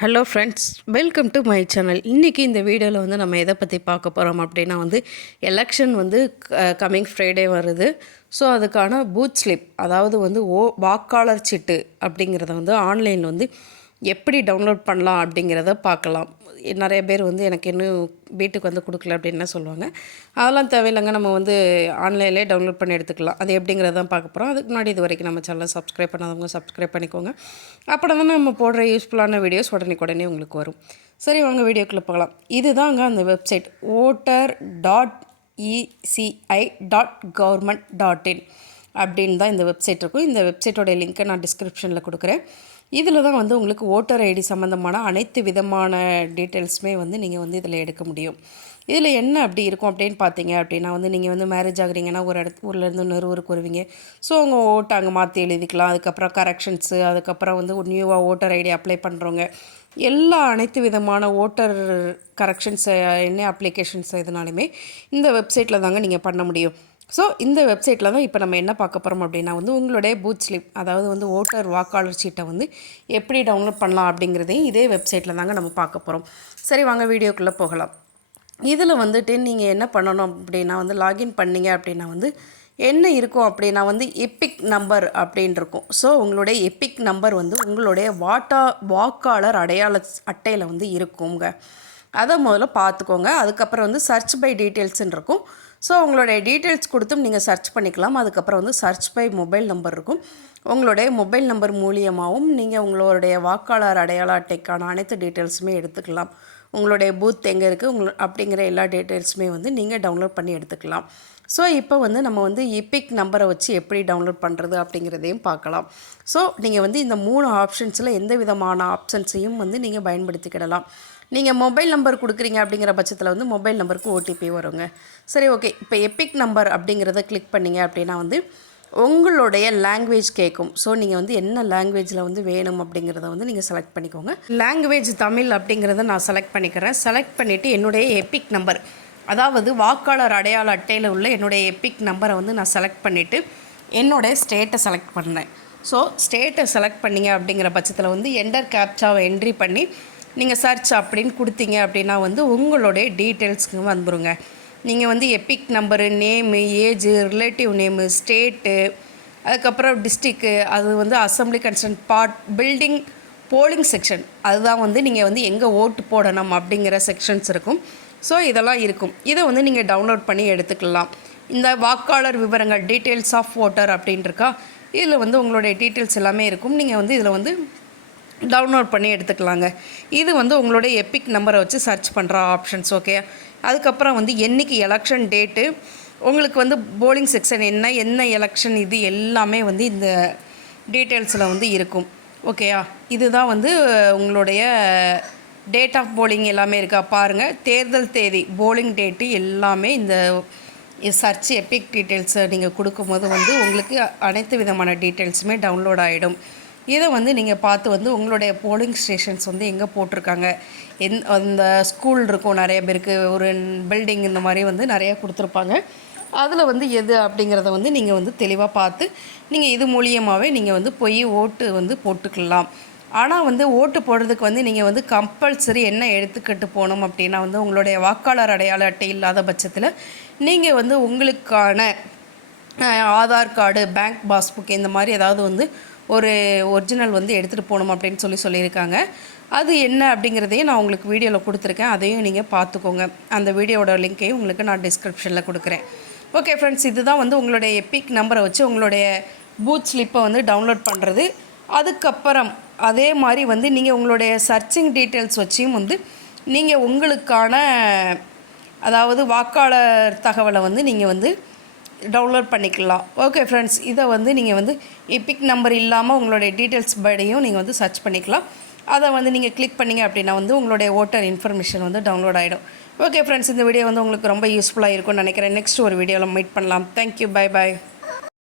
Hello friends, welcome to my channel. இன்றைக்கி இந்த வீடியோவில் வந்து நம்ம எதை பற்றி பார்க்க போகிறோம் அப்படின்னா வந்து எலெக்ஷன் வந்து கம்மிங் ஃப்ரைடே வருது. ஸோ அதுக்கான பூத் ஸ்லிப், அதாவது வந்து வாக்காளர் சீட்டு அப்படிங்கிறத வந்து ஆன்லைனில் வந்து எப்படி டவுன்லோட் பண்ணலாம் அப்படிங்கிறத பார்க்கலாம். நிறைய பேர் வந்து எனக்கு இன்னும் வீட்டுக்கு வந்து கொடுக்கல அப்படின்னு சொல்லுவாங்க. அதெல்லாம் தேவையில்லைங்க, நம்ம வந்து ஆன்லைன்லேயே டவுன்லோட் பண்ணி எடுத்துக்கலாம். அது எப்படிங்கிறத தான் பார்க்க போகிறோம். அதுக்கு முன்னாடி இது வரைக்கும் நம்ம சேனலை சப்ஸ்கிரைப் பண்ணாதவங்க சப்ஸ்கிரைப் பண்ணிக்கோங்க. அப்போ தான் நம்ம போடுற யூஸ்ஃபுல்லான வீடியோஸ் உடனே உங்களுக்கு வரும். சரி, வாங்க வீடியோக்குள்ளே போகலாம். இதுதாங்க அந்த வெப்சைட் voter.eci.government.in அப்படின்னு தான் இந்த வெப்சைட் இருக்கும். இந்த வெப்சைட்டோட லிங்க்கை நான் டிஸ்கிரிப்ஷனில் கொடுக்குறேன். இதில் தான் வந்து உங்களுக்கு ஓட்டர் ஐடி சம்மந்தமான அனைத்து விதமான டீட்டெயில்ஸுமே வந்து நீங்கள் வந்து இதில் எடுக்க முடியும். இதில் என்ன அப்படி இருக்கும் அப்படின்னு பார்த்தீங்க அப்படின்னா வந்து நீங்கள் வந்து மேரேஜ் ஆகுறீங்கன்னா ஒரு ஊர்லேருந்து இன்னொரு ஊருக்கு வருவீங்க. ஸோ உங்கள் ஓட்டை அங்கே மாற்றி எழுதிக்கலாம். அதுக்கப்புறம் கரெக்ஷன்ஸு, அதுக்கப்புறம் வந்து ஒரு நியூவாக ஓட்டர் ஐடி அப்ளை பண்ணுறவங்க அனைத்து விதமான ஓட்டர் கரெக்ஷன்ஸ் என்ன அப்ளிகேஷன்ஸ் எதுனாலுமே இந்த வெப்சைட்டில் தாங்க நீங்கள் பண்ண முடியும். ஸோ இந்த வெப்சைட்டில் தான் இப்போ நம்ம என்ன பார்க்க போகிறோம் அப்படின்னா வந்து உங்களுடைய பூத் ஸ்லிப், அதாவது வந்து ஓட்டர் வாக்காளர் சீட்டை வந்து எப்படி டவுன்லோட் பண்ணலாம் அப்படிங்கிறதையும் இதே வெப்சைட்டில் தாங்க நம்ம பார்க்க போகிறோம். சரி, வாங்க வீடியோக்குள்ளே போகலாம். இதில் வந்துட்டு நீங்கள் என்ன பண்ணணும் அப்படின்னா வந்து லாகின் பண்ணிங்க அப்படின்னா வந்து என்ன இருக்கும் அப்படின்னா வந்து எப்பிக் நம்பர் அப்படின்னு இருக்கும். ஸோ உங்களுடைய எப்பிக் நம்பர் வந்து உங்களுடைய வாக்காளர் அடையாள அட்டையில் வந்து இருக்குங்க. அதை முதல்ல பார்த்துக்கோங்க. அதுக்கப்புறம் வந்து சர்ச் பை டீட்டெயில்ஸ்ன்னு இருக்கும். ஸோ உங்களுடைய டீட்டெயில்ஸ் கொடுத்தும் நீங்கள் சர்ச் பண்ணிக்கலாம். அதுக்கப்புறம் வந்து சர்ச் பை மொபைல் நம்பர் இருக்கும். உங்களுடைய மொபைல் நம்பர் மூலியமாகவும் நீங்கள் உங்களுடைய வாக்காளர் அடையாள அட்டைக்கான அனைத்து டீட்டெயில்ஸுமே எடுத்துக்கலாம். உங்களுடைய பூத் எங்கே இருக்குது அப்படிங்கிற எல்லா டீட்டெயில்ஸுமே வந்து நீங்கள் டவுன்லோட் பண்ணி எடுத்துக்கலாம். ஸோ இப்போ வந்து நம்ம வந்து எப்பிக் நம்பரை வச்சு எப்படி டவுன்லோட் பண்ணுறது அப்படிங்கிறதையும் பார்க்கலாம். ஸோ நீங்கள் வந்து இந்த 3 ஆப்ஷன்ஸில் எந்த விதமான ஆப்ஷன்ஸையும் வந்து நீங்கள் பயன்படுத்திக்கிடலாம். நீங்கள் மொபைல் நம்பர் கொடுக்குறீங்க அப்படிங்கிற பட்சத்தில் வந்து மொபைல் நம்பருக்கு ஓடிபி வருங்க. சரி, ஓகே. இப்போ எப்பிக் நம்பர் அப்படிங்கிறத கிளிக் பண்ணிங்க அப்படின்னா வந்து உங்களுடைய லாங்குவேஜ் கேட்கும். ஸோ நீங்கள் வந்து என்ன லாங்குவேஜில் வந்து வேணும் அப்படிங்கிறத வந்து நீங்கள் செலக்ட் பண்ணிக்கோங்க. லாங்குவேஜ் தமிழ் அப்படிங்கிறத நான் செலக்ட் பண்ணிக்கிறேன். செலக்ட் பண்ணிவிட்டு என்னுடைய எப்பிக் நம்பர், அதாவது வாக்காளர் அடையாள அட்டையில் உள்ள என்னுடைய எப்பிக் நம்பரை வந்து நான் செலக்ட் பண்ணிவிட்டு என்னுடைய ஸ்டேட்டை செலக்ட் பண்ணேன். ஸோ ஸ்டேட்டை செலக்ட் பண்ணிங்க அப்படிங்கிற பட்சத்தில் வந்து என்டர் கேப்சாவை என்ட்ரி பண்ணி நீங்கள் சர்ச் அப்படின்னு கொடுத்தீங்க அப்படின்னா வந்து உங்களுடைய டீட்டெயில்ஸ்க்கு வந்துடுங்க. நீங்கள் வந்து EPIC number, name, age, relative name, state, அதுக்கப்புறம் டிஸ்ட்ரிக்கு, அது வந்து assembly constant part, building, polling section, அதுதான் வந்து நீங்கள் வந்து எங்கே ஓட்டு போடணும் அப்படிங்கிற செக்ஷன்ஸ் இருக்கும். ஸோ இதெல்லாம் இருக்கும். இதை வந்து நீங்கள் டவுன்லோட் பண்ணி எடுத்துக்கலாம். இந்த வாக்காளர் விவரங்கள், டீட்டெயில்ஸ் ஆஃப் ஓட்டர் அப்படின்னு இருக்கா, இதில் வந்து உங்களுடைய டீட்டெயில்ஸ் எல்லாமே இருக்கும். நீங்கள் வந்து இதில் வந்து டவுன்லோட் பண்ணி எடுத்துக்கலாங்க. இது வந்து உங்களுடைய எப்பிக் நம்பரை வச்சு சர்ச் பண்ணுற ஆப்ஷன்ஸ். ஓகே. அதுக்கப்புறம் வந்து என்றைக்கு எலெக்ஷன் டேட்டு, உங்களுக்கு வந்து போலிங் செக்ஷன் என்ன எலெக்ஷன், இது எல்லாமே வந்து இந்த டீட்டெயில்ஸில் வந்து இருக்கும். ஓகேயா. இதுதான் வந்து உங்களுடைய டேட் ஆஃப் போலிங் எல்லாமே இருக்கா பாருங்கள். தேர்தல் தேதி, போலிங் டேட்டு எல்லாமே இந்த சர்ச் எப்பிக் டீட்டெயில்ஸை நீங்கள் கொடுக்கும்போது வந்து உங்களுக்கு அனைத்து விதமான டீட்டெயில்ஸுமே டவுன்லோட் ஆகிடும். இதை வந்து நீங்கள் பார்த்து வந்து உங்களுடைய போலிங் ஸ்டேஷன்ஸ் வந்து எங்கே போட்டிருக்காங்க, அந்த ஸ்கூல் இருக்கும், நிறைய பேருக்கு ஒரு பில்டிங் இந்த மாதிரி வந்து நிறையா கொடுத்துருப்பாங்க. அதில் வந்து எது அப்படிங்கிறத வந்து நீங்கள் வந்து தெளிவாக பார்த்து நீங்கள் இது மூலியமாகவே நீங்கள் வந்து போய் ஓட்டு வந்து போட்டுக்கலாம். ஆனால் வந்து ஓட்டு போடுறதுக்கு வந்து நீங்கள் வந்து கம்பல்சரி என்ன எடுத்துக்கிட்டு போகணும் அப்படின்னா வந்து உங்களுடைய வாக்காளர் அடையாள அட்டை இல்லாத பட்சத்தில் நீங்கள் வந்து உங்களுக்கான ஆதார் கார்டு, பேங்க் பாஸ்புக் இந்த மாதிரி ஏதாவது வந்து ஒரு ஒரிஜினல் வந்து எடுத்துகிட்டு போகணும் அப்படின்னு சொல்லியிருக்காங்க. அது என்ன அப்படிங்கிறதையும் நான் உங்களுக்கு வீடியோவில் கொடுத்துருக்கேன். அதையும் நீங்கள் பார்த்துக்கோங்க. அந்த வீடியோட லிங்க்கையும் உங்களுக்கு நான் டிஸ்கிரிப்ஷனில் கொடுக்குறேன். ஓகே ஃப்ரெண்ட்ஸ், இதுதான் வந்து உங்களுடைய எப்பிக் நம்பரை வச்சு உங்களுடைய பூத் ஸ்லிப்பை வந்து டவுன்லோட் பண்ணுறது. அதுக்கப்புறம் அதே மாதிரி வந்து நீங்கள் உங்களுடைய சர்ச்சிங் டீட்டெயில்ஸ் வச்சியும் வந்து நீங்கள் உங்களுக்கான, அதாவது வாக்காளர் தகவலை வந்து நீங்கள் வந்து டவுன்லோட் பண்ணிக்கலாம். ஓகே ஃப்ரெண்ட்ஸ், இதை வந்து நீங்கள் வந்து எப்பிக் நம்பர் இல்லாமல் உங்களுடைய டீட்டெயில்ஸ் படியும் நீங்கள் வந்து சர்ச் பண்ணிக்கலாம். அதை வந்து நீங்கள் கிளிக் பண்ணிங்க அப்படின்னா வந்து உங்களுடைய ஓட்டர் இன்ஃபர்மேஷன் வந்து டவுன்லோட் ஆகிடும். ஓகே ஃப்ரெண்ட்ஸ், இந்த வீடியோ வந்து உங்களுக்கு ரொம்ப யூஸ்ஃபுல்லாக இருக்கும்னு நினைக்கிறேன். நெக்ஸ்ட் ஒரு வீடியோவில் மீட் பண்ணலாம். Thank you, bye bye.